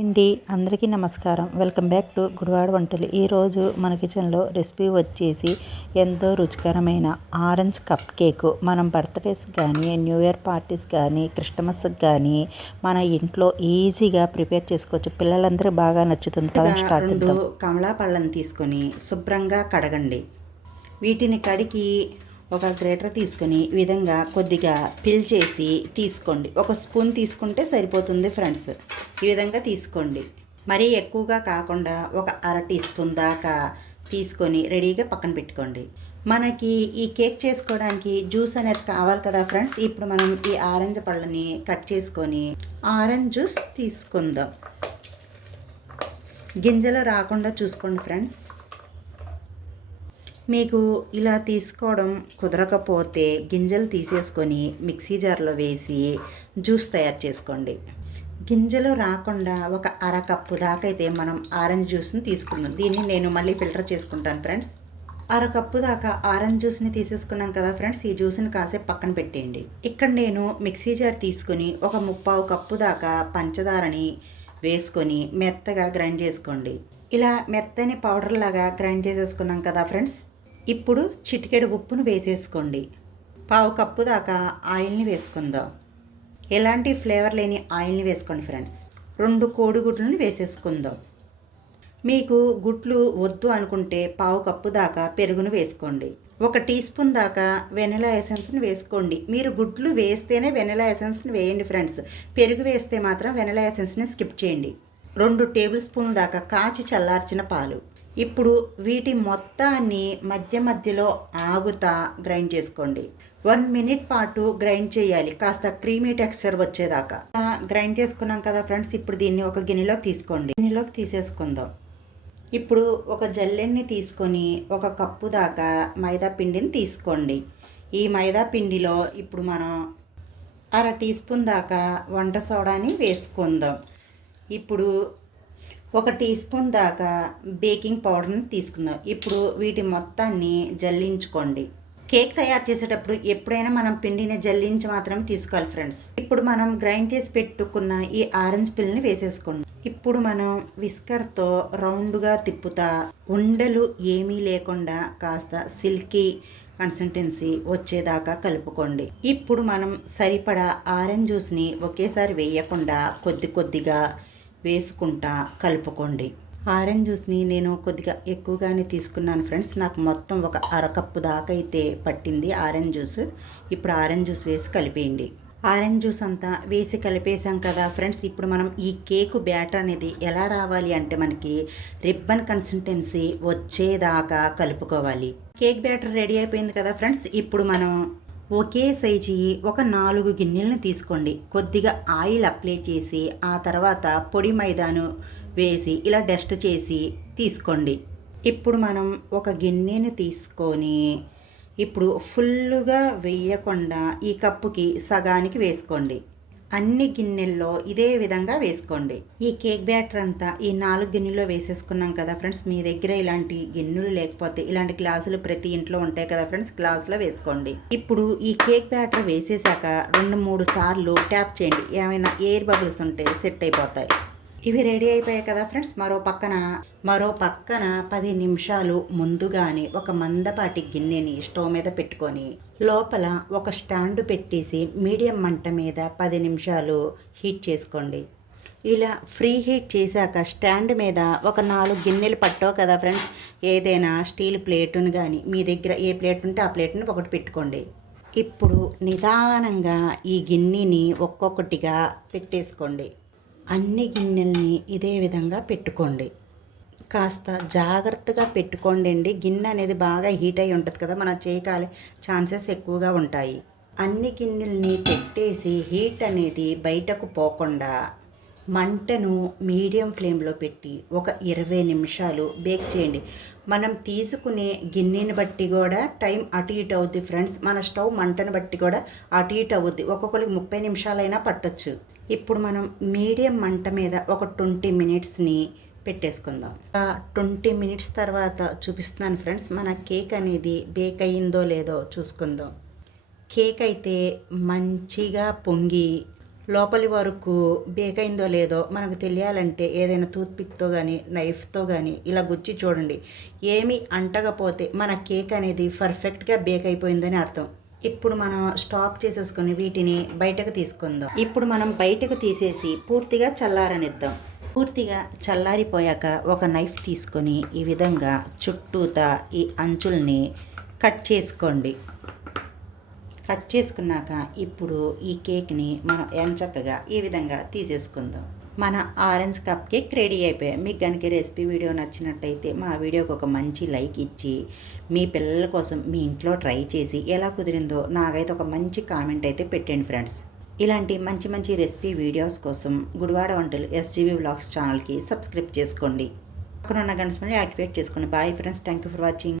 అండి అందరికీ నమస్కారం. వెల్కమ్ బ్యాక్ టు గుడివాడ వంటలు. ఈరోజు మన కిచెన్లో రెసిపీ వచ్చేసి ఎంతో రుచికరమైన ఆరెంజ్ కప్ కేక్. మనం బర్త్డేస్ కానీ న్యూ ఇయర్ పార్టీస్ కానీ క్రిస్టమస్కి కానీ మన ఇంట్లో ఈజీగా ప్రిపేర్ చేసుకోవచ్చు. పిల్లలందరూ బాగా నచ్చుతుంది. పదం స్టార్ట్ కమలా పళ్ళని తీసుకొని శుభ్రంగా కడగండి. వీటిని కడిగి ఒక గ్రేటర్ తీసుకొని ఈ విధంగా కొద్దిగా పిల్ చేసి తీసుకోండి. ఒక స్పూన్ తీసుకుంటే సరిపోతుంది ఫ్రెండ్స్. ఈ విధంగా తీసుకోండి. మరీ ఎక్కువగా కాకుండా ఒక అర టీ స్పూన్ దాకా తీసుకొని రెడీగా పక్కన పెట్టుకోండి. మనకి ఈ కేక్ చేసుకోవడానికి జ్యూస్ అనేది కావాలి కదా ఫ్రెండ్స్. ఇప్పుడు మనం ఈ ఆరెంజ్ పళ్ళని కట్ చేసుకొని ఆరెంజ్ జ్యూస్ తీసుకుందాం. గింజలు రాకుండా చూసుకోండి ఫ్రెండ్స్. మీకు ఇలా తీసుకోవడం కుదరకపోతే గింజలు తీసేసుకొని మిక్సీ జార్లో వేసి జ్యూస్ తయారు చేసుకోండి. గింజలు రాకుండా ఒక అర కప్పు దాకా అయితే మనం ఆరెంజ్ జ్యూస్ని తీసుకుందాం. దీన్ని నేను మళ్ళీ ఫిల్టర్ చేసుకుంటాను ఫ్రెండ్స్. అర కప్పు దాకా ఆరెంజ్ జ్యూస్ని తీసేసుకున్నాను కదా ఫ్రెండ్స్ ఈ జ్యూస్ని కాసేపు పక్కన పెట్టేయండి. ఇక్కడ నేను మిక్సీ జార్ తీసుకొని ఒక ముప్పావు కప్పు దాకా పంచదారని వేసుకొని మెత్తగా గ్రైండ్ చేసుకోండి. ఇలా మెత్తని పౌడర్ లాగా గ్రైండ్ చేసేసుకున్నాం కదా ఫ్రెండ్స్ ఇప్పుడు చిటికెడు ఉప్పును వేసేసుకోండి. పావు కప్పు దాకా ఆయిల్ని వేసుకుందాం. ఎలాంటి ఫ్లేవర్ లేని ఆయిల్ని వేసుకోండి ఫ్రెండ్స్. రెండు కోడిగుడ్లను వేసేసుకుందాం. మీకు గుడ్లు వద్దు అనుకుంటే పావు కప్పు దాకా పెరుగును వేసుకోండి. ఒక టీ స్పూన్ దాకా వెనిలా ఎసెన్స్ని వేసుకోండి. మీరు గుడ్లు వేస్తేనే వెనిలా ఎసెన్స్ని వేయండి ఫ్రెండ్స్. పెరుగు వేస్తే మాత్రం వెనిలా ఎసెన్స్ని స్కిప్ చేయండి. రెండు టేబుల్ స్పూన్ల దాకా కాచి చల్లార్చిన పాలు. ఇప్పుడు వీటి మొత్తాన్ని మధ్య మధ్యలో ఆగుతా గ్రైండ్ చేసుకోండి. వన్ మినిట్ పాటు గ్రైండ్ చేయాలి. కాస్త క్రీమీ టెక్స్చర్ వచ్చేదాకా. గ్రైండ్ చేసుకున్నాం కదా ఫ్రెండ్స్ ఇప్పుడు దీన్ని ఒక గిన్నెలోకి తీసుకోండి. గిన్నెలోకి తీసేసుకుందాం. ఇప్పుడు ఒక జల్లెడ్ని తీసుకొని ఒక కప్పు దాకా మైదా పిండిని తీసుకోండి. ఈ మైదా పిండిలో ఇప్పుడు మనం అర టీ స్పూన్ దాకా వంట సోడాని వేసుకుందాం. ఇప్పుడు ఒక టీ స్పూన్ దాకా బేకింగ్ పౌడర్ని తీసుకుందాం. ఇప్పుడు వీటి మొత్తాన్ని జల్లించుకోండి. కేక్ తయారు చేసేటప్పుడు ఎప్పుడైనా మనం పిండిని జల్లించి మాత్రమే తీసుకోవాలి ఫ్రెండ్స్. ఇప్పుడు మనం గ్రైండ్ చేసి పెట్టుకున్న ఈ ఆరెంజ్ పిల్ని వేసేసుకోండి. ఇప్పుడు మనం విస్కర్తో రౌండ్గా తిప్పుతా ఉండలు ఏమీ లేకుండా కాస్త సిల్కీ కన్సిస్టెన్సీ వచ్చేదాకా కలుపుకోండి. ఇప్పుడు మనం సరిపడా ఆరెంజ్ జ్యూస్ని ఒకేసారి వేయకుండా కొద్ది కొద్దిగా వేసుకుంటా కలుపుకోండి. ఆరెంజ్ జ్యూస్ని నేను కొద్దిగా ఎక్కువగానే తీసుకున్నాను ఫ్రెండ్స్. నాకు మొత్తం ఒక అరకప్పు దాకా అయితే పట్టింది ఆరెంజ్ జ్యూస్. ఇప్పుడు ఆరెంజ్ జ్యూస్ వేసి కలిపేయండి. ఆరెంజ్ జ్యూస్ అంతా వేసి కలిపేసాం కదా ఫ్రెండ్స్. ఇప్పుడు మనం ఈ కేక్ బ్యాటర్ అనేది ఎలా రావాలి అంటే మనకి రిబ్బన్ కన్సిస్టెన్సీ వచ్చేదాకా కలుపుకోవాలి. కేక్ బ్యాటర్ రెడీ అయిపోయింది కదా ఫ్రెండ్స్. ఇప్పుడు మనం ఒకే సైజు ఒక నాలుగు గిన్నెలను తీసుకోండి. కొద్దిగా ఆయిల్ అప్లై చేసి ఆ తర్వాత పొడి మైదాను వేసి ఇలా డస్ట్ చేసి తీసుకోండి. ఇప్పుడు మనం ఒక గిన్నెను తీసుకొని ఇప్పుడు ఫుల్లుగా వేయకుండా ఈ కప్పుకి సగానికి వేసుకోండి. అన్ని గిన్నెల్లో ఇదే విధంగా వేసుకోండి. ఈ కేక్ బ్యాటర్ అంతా ఈ నాలుగు గిన్నెల్లో వేసేసుకున్నాం కదా ఫ్రెండ్స్. మీ దగ్గర ఇలాంటి గిన్నెలు లేకపోతే ఇలాంటి గ్లాసులు ప్రతి ఇంట్లో ఉంటాయి కదా ఫ్రెండ్స్ గ్లాసులో వేసుకోండి. ఇప్పుడు ఈ కేక్ బ్యాటర్ వేసేసాక రెండు మూడు సార్లు ట్యాప్ చేయండి. ఏమైనా ఎయిర్ బబుల్స్ ఉంటే సెట్ అయిపోతాయి. ఇవి రెడీ అయిపోయాయి కదా ఫ్రెండ్స్. మరో పక్కన మరో పక్కన పది నిమిషాలు ముందుగానే ఒక మందపాటి గిన్నెని స్టవ్ మీద పెట్టుకొని లోపల ఒక స్టాండ్ పెట్టేసి మీడియం మంట మీద పది నిమిషాలు హీట్ చేసుకోండి. ఇలా ఫ్రీ హీట్ చేశాక స్టాండ్ మీద ఒక నాలుగు గిన్నెలు పట్టావు కదా ఫ్రెండ్స్. ఏదైనా స్టీల్ ప్లేటును కానీ మీ దగ్గర ఏ ప్లేట్ ఉంటే ఆ ప్లేట్ని ఒకటి పెట్టుకోండి. ఇప్పుడు నిదానంగా ఈ గిన్నెని ఒక్కొక్కటిగా పెట్టేసుకోండి. అన్ని గిన్నెల్ని ఇదే విధంగా పెట్టుకోండి. కాస్త జాగ్రత్తగా పెట్టుకోండి అండి గిన్నె అనేది బాగా హీట్ అయి ఉంటుంది కదా మన చేయకాలే ఛాన్సెస్ ఎక్కువగా ఉంటాయి. అన్ని గిన్నెల్ని పెట్టేసి హీట్ అనేది బయటకు పోకుండా మంటను మీడియం ఫ్లేమ్లో పెట్టి ఒక ఇరవై నిమిషాలు బేక్ చేయండి. మనం తీసుకునే గిన్నెని బట్టి కూడా టైం అటు ఇటు అవుద్ది ఫ్రెండ్స్. మన స్టవ్ మంటను బట్టి కూడా అటు ఇటు అవుద్ది. ఒక్కొక్కరికి ముప్పై నిమిషాలైనా పట్టొచ్చు. ఇప్పుడు మనం మీడియం మంట మీద ఒక ట్వంటీ మినిట్స్ని పెట్టేసుకుందాం. ఆ ట్వంటీ మినిట్స్ తర్వాత చూపిస్తున్నాను ఫ్రెండ్స్ మన కేక్ అనేది బేక్ అయ్యిందో లేదో చూసుకుందాం. కేక్ అయితే మంచిగా పొంగి లోపలి వరకు బేక్ అయిందో లేదో మనకు తెలియాలంటే ఏదైనా టూత్పిక్తో కానీ నైఫ్తో కానీ ఇలా గుచ్చి చూడండి. ఏమి అంటకపోతే మన కేక్ అనేది పర్ఫెక్ట్గా బేక్ అయిపోయిందని అర్థం. ఇప్పుడు మనం స్టాప్ చేసేసుకొని వీటిని బయటకు తీసుకుందాం. ఇప్పుడు మనం బయటకు తీసేసి పూర్తిగా చల్లారనిద్దాం. పూర్తిగా చల్లారిపోయాక ఒక నైఫ్ తీసుకొని ఈ విధంగా చుట్టూతా ఈ అంచుల్ని కట్ చేసుకోండి. కట్ చేసుకున్నాక ఇప్పుడు ఈ కేక్ని మనం ఎంచక్కగా ఈ విధంగా తీసేసుకుందాం. మన ఆరెంజ్ కప్ కేక్ రెడీ అయిపోయాయి మీకు కనుక రెసిపీ వీడియో నచ్చినట్టయితే మా వీడియోకి ఒక మంచి లైక్ ఇచ్చి మీ పిల్లల కోసం మీ ఇంట్లో ట్రై చేసి ఎలా కుదిరిందో నాకైతే ఒక మంచి కామెంట్ అయితే పెట్టండి ఫ్రెండ్స్. ఇలాంటి మంచి మంచి రెసిపీ వీడియోస్ కోసం గుడివాడ వంటలు ఎస్జీవి వ్లాగ్స్ ఛానల్కి సబ్స్క్రైబ్ చేసుకోండి. పక్కన ఉన్న గంట యాక్టివేట్ చేసుకోండి bye friends. Thank you for watching.